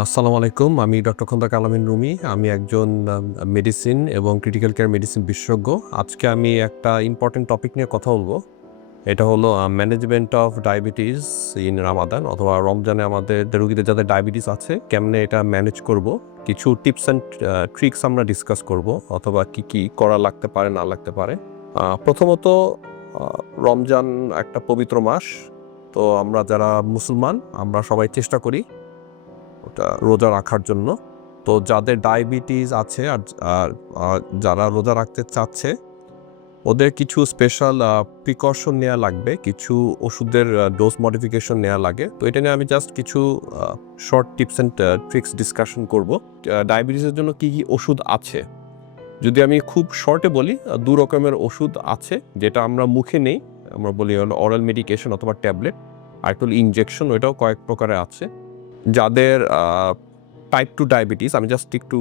আসসালামু আলাইকুম। আমি ডক্টর খন্দকার আল-আমিন রুমি। আমি একজন মেডিসিন এবং ক্রিটিক্যাল কেয়ার মেডিসিন বিশেষজ্ঞ। আজকে আমি একটা ইম্পর্টেন্ট টপিক নিয়ে কথা বলব। এটা হলো management of diabetes in Ramadan অথবা রমজানে আমাদের রোগীদের যাদের ডায়াবেটিস আছে কেমনে এটা ম্যানেজ করব। কিছু টিপস অ্যান্ড ট্রিক্স আমরা ডিসকাস করব অথবা কি করা লাগতে পারে না লাগতে পারে। প্রথমত রমজান একটা পবিত্র মাস। তো আমরা যারা মুসলমান আমরা সবাই চেষ্টা করি ওটা রোজা রাখার জন্য। তো যাদের ডায়াবেটিস আছে আর যারা রোজা রাখতে চাচ্ছে ওদের কিছু স্পেশাল প্রিকশন নেওয়া লাগবে, কিছু ওষুধের ডোজ মডিফিকেশন নেওয়া লাগে। তো এটা নিয়ে আমি জাস্ট কিছু short tips and tricks discussion করব। ডায়াবেটিসের জন্য কি ওষুধ আছে যদি আমি খুব শর্টে বলি, দু রকমের ওষুধ আছে যেটা আমরা মুখে নেই, আমরা বলি হলো অরাল মেডিকেশন অথবা ট্যাবলেট, আর একটা হলো ইনজেকশন, ওইটাও কয়েক প্রকারের আছে। যাদের টাইপ 2 ডায়াবেটিস, আমি জাস্ট একটু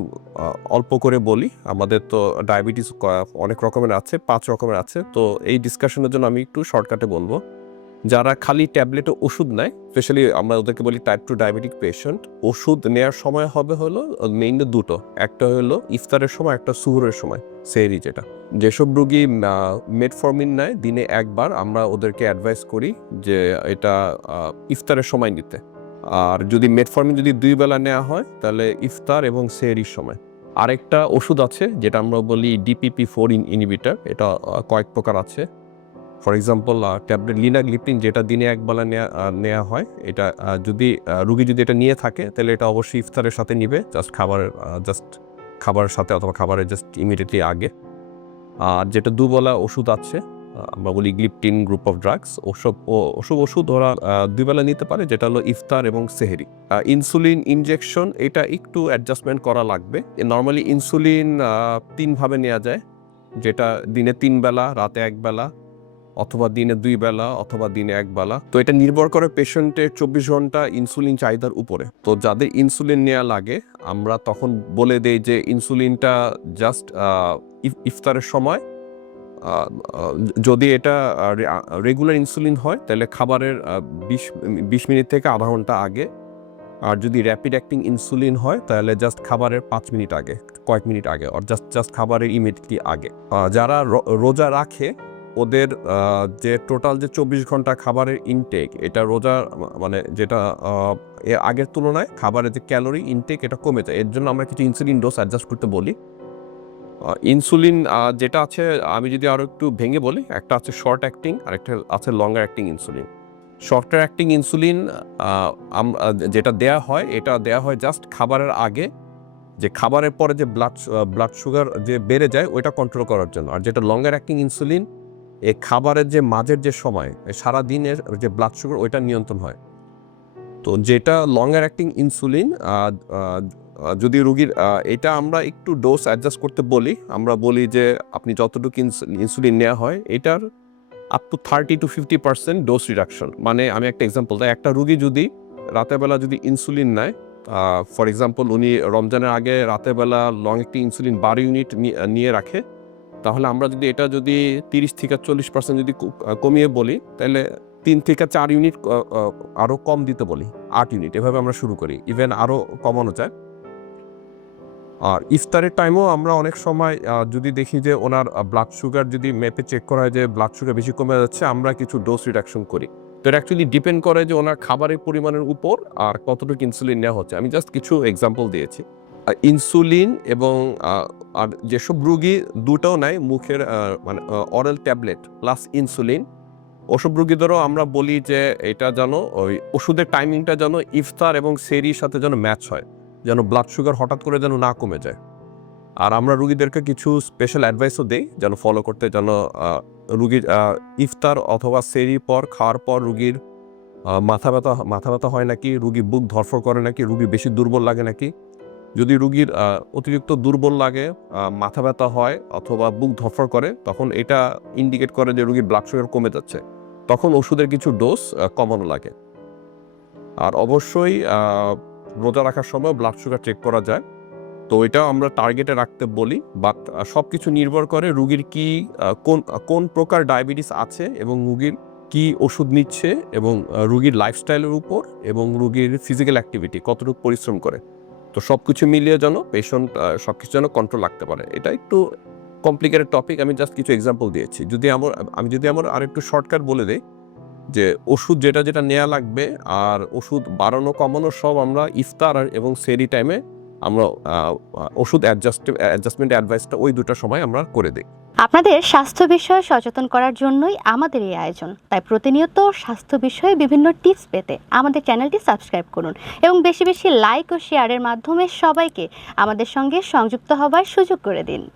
অল্প করে বলি, আমাদের তো ডায়াবেটিস অনেক রকমের আছে, 5 রকমের আছে। তো এই ডিসকাশনের জন্য আমি একটু শর্টকাটে বলবো। যারা খালি ট্যাবলেটে ওষুধ নেয়, স্পেশালি আমরা ওদেরকে বলি টাইপ 2 ডায়াবেটিক পেশেন্ট, ওষুধ নেওয়ার সময় হবে হলো মেইনলি দুটো, একটা হলো ইফতারের সময়, একটা সুহুরের সময়, সেহরি যেটা। যেসব রোগী মেটফর্মিন নেয় দিনে একবার, আমরা ওদেরকে অ্যাডভাইস করি যে এটা ইফতারের সময় নিতে। আর যদি মেটফর্মিন যদি 2 বেলা নেওয়া হয় তাহলে ইফতার এবং সেহরির সময়। আরেকটা ওষুধ আছে যেটা আমরা বলি DPP-4 ইনহিবিটর, এটা কয়েক প্রকার আছে। ফর এক্সাম্পল ট্যাবলেট লিনাগ্লিপটিন, যেটা দিনে এক বেলা নেওয়া হয়। এটা যদি রুগী যদি এটা নিয়ে থাকে তাহলে এটা অবশ্যই ইফতারের সাথে নিবে, খাবারের সাথে অথবা খাবারের জাস্ট ইমিডিয়েটলি আগে। আর যেটা দুবেলা ওষুধ আছে, আমরা বলি গ্লিপটিন গ্রুপ অফ ড্রাগস, ওসব ওষুধ ওরা 2 বেলা নিতে পারে, যেটা হলো ইফতার এবং সেহরি। ইনসুলিন ইনজেকশন, এটা একটু অ্যাডজাস্টমেন্ট করা লাগবে। নর্মালি ইনসুলিন 3 ভাবে নেওয়া যায়, যেটা দিনে 3 বেলা, রাতে 1 বেলা, অথবা দিনে 2 বেলা, অথবা দিনে 1 বেলা। তো এটা নির্ভর করে পেশেন্টের 24 ঘন্টা ইনসুলিন চাহিদার উপরে। তো যাদের ইনসুলিন নেওয়া লাগে আমরা তখন বলে দেই যে ইনসুলিনটা জাস্ট ইফতারের সময়, যদি এটা রেগুলার ইনসুলিন হয় তাহলে খাবারের 20 মিনিট থেকে আধা ঘন্টা আগে, আর যদি র্যাপিড অ্যাক্টিং ইনসুলিন হয় তাহলে জাস্ট খাবারের 5 মিনিট আগে, কয়েক মিনিট আগে, আর জাস্ট খাবারের ইমিডিয়েটলি আগে। যারা রোজা রাখে ওদের যে টোটাল যে 24 ঘন্টা খাবারের ইনটেক, এটা রোজা মানে যেটা এর আগের তুলনায় খাবারের যে ক্যালোরি ইনটেক এটা কমে যায়। এর জন্য আমরা কিছু ইনসুলিন ডোজ অ্যাডজাস্ট করতে বলি। ইনসুলিন যেটা আছে আমি যদি আরও একটু ভেঙে বলি, একটা আছে শর্ট অ্যাক্টিং আর একটা আছে longer acting insulin. Shorter acting insulin যেটা দেয়া হয়, এটা দেয়া হয় জাস্ট খাবারের আগে, যে খাবারের পরে যে ব্লাড সুগার যে বেড়ে যায় ওইটা কন্ট্রোল করার জন্য। আর যেটা লঙ্গার অ্যাক্টিং ইনসুলিন, এই খাবারের যে মাঝের যে সময়, সারা দিনের যে ব্লাড সুগার ওইটা নিয়ন্ত্রণ হয়। তো যেটা লঙ্গার অ্যাক্টিং ইনসুলিন, যদি রোগীর এটা আমরা একটু ডোজ অ্যাডজাস্ট করতে বলি, আমরা বলি যে আপনি যতটুকু ইনসুলিন নেওয়া হয় এটার আপ টু 30-50% ডোজ রিডাকশন। মানে আমি একটা এক্সাম্পল দিই, একটা রোগী যদি রাতের বেলা যদি ইনসুলিন নেয়, ফর এক্সাম্পল উনি রমজানের আগে রাতের বেলা লং অ্যাক্টিং ইনসুলিন 12 ইউনিট নিয়ে রাখে, তাহলে আমরা যদি এটা যদি 30-40% যদি কমিয়ে বলি, তাহলে 3-4 ইউনিট আরও কম দিতে বলি, 8 ইউনিট, এভাবে আমরা শুরু করি। ইভেন আরও কমানো যায়। আর ইফতারের টাইমও আমরা অনেক সময় যদি দেখি যে ওনার ব্লাড সুগার যদি মেপে চেক করা হয় যে ব্লাড সুগার বেশি কমে যাচ্ছে, আমরা কিছু ডোজ রিডাকশন করি। তো এটা অ্যাকচুয়ালি ডিপেন্ড করে যে ওনার খাবারের পরিমাণের উপর আর কতটুকু ইনসুলিন নেওয়া হচ্ছে। আমি জাস্ট কিছু এক্সাম্পল দিয়েছি। ইনসুলিন এবং আর যেসব রোগী দুটাও নেয়, মুখের মানে অরাল ট্যাবলেট প্লাস ইনসুলিন, ওসব রোগীদেরও আমরা বলি যে এটা যেন ওই ওষুধের টাইমিংটা যেন ইফতার এবং সেহরির সাথে যেন ম্যাচ হয়, যেন ব্লাড সুগার হঠাৎ করে যেন না কমে যায়। আর আমরা রুগীদেরকে কিছু স্পেশাল অ্যাডভাইসও দেই যেন ফলো করতে, যেন রুগীর ইফতার অথবা সেহরির পর খাওয়ার পর রুগীর মাথা ব্যথা হয় নাকি, রুগী বুক ধরফর করে নাকি, রুগী বেশি দুর্বল লাগে নাকি। যদি রুগীর অতিরিক্ত দুর্বল লাগে, মাথা ব্যথা হয় অথবা বুক ধরফর করে, তখন এটা ইন্ডিকেট করে যে রুগীর ব্লাড সুগার কমে যাচ্ছে, তখন ওষুধের কিছু ডোজ কমানো লাগে। আর অবশ্যই রোজা রাখার সময় ব্লাড সুগার চেক করা যায়, তো এটাও আমরা টার্গেটে রাখতে বলি। বাট সব কিছু নির্ভর করে রুগীর কি কোন প্রকার ডায়াবেটিস আছে এবং রুগীর কি ওষুধ নিচ্ছে এবং রুগীর লাইফস্টাইলের উপর এবং রুগীর ফিজিক্যাল অ্যাক্টিভিটি কতটুকু পরিশ্রম করে, তো সব কিছু মিলিয়ে যেন পেশেন্ট সব কিছু যেন কন্ট্রোল রাখতে পারে। এটা একটু কমপ্লিকেটেড টপিক, আমি জাস্ট কিছু এক্সাম্পল দিয়েছি। যদি আমার আরেকটু শর্টকাট বলে দিই যে ওষুধ যেটা যেটা নেওয়া লাগবে আর ওষুধ বাড়ানো কমানো সব আমরা ইফতার এবং সেহরি টাইমে আমরা ওষুধ অ্যাডজাস্টমেন্ট অ্যাডভাইসটা ওই দুটো সময় আমরা করে দিই। আপনাদের স্বাস্থ্য বিষয়ে সচেতন করার জন্যই আমাদের এই আয়োজন। তাই প্রতিনিয়ত স্বাস্থ্য বিষয়ে বিভিন্ন টিপস পেতে আমাদের চ্যানেলটি সাবস্ক্রাইব করুন এবং বেশি বেশি লাইক ও শেয়ারের মাধ্যমে সবাইকে আমাদের সঙ্গে সংযুক্ত হবার সুযোগ করে দিন।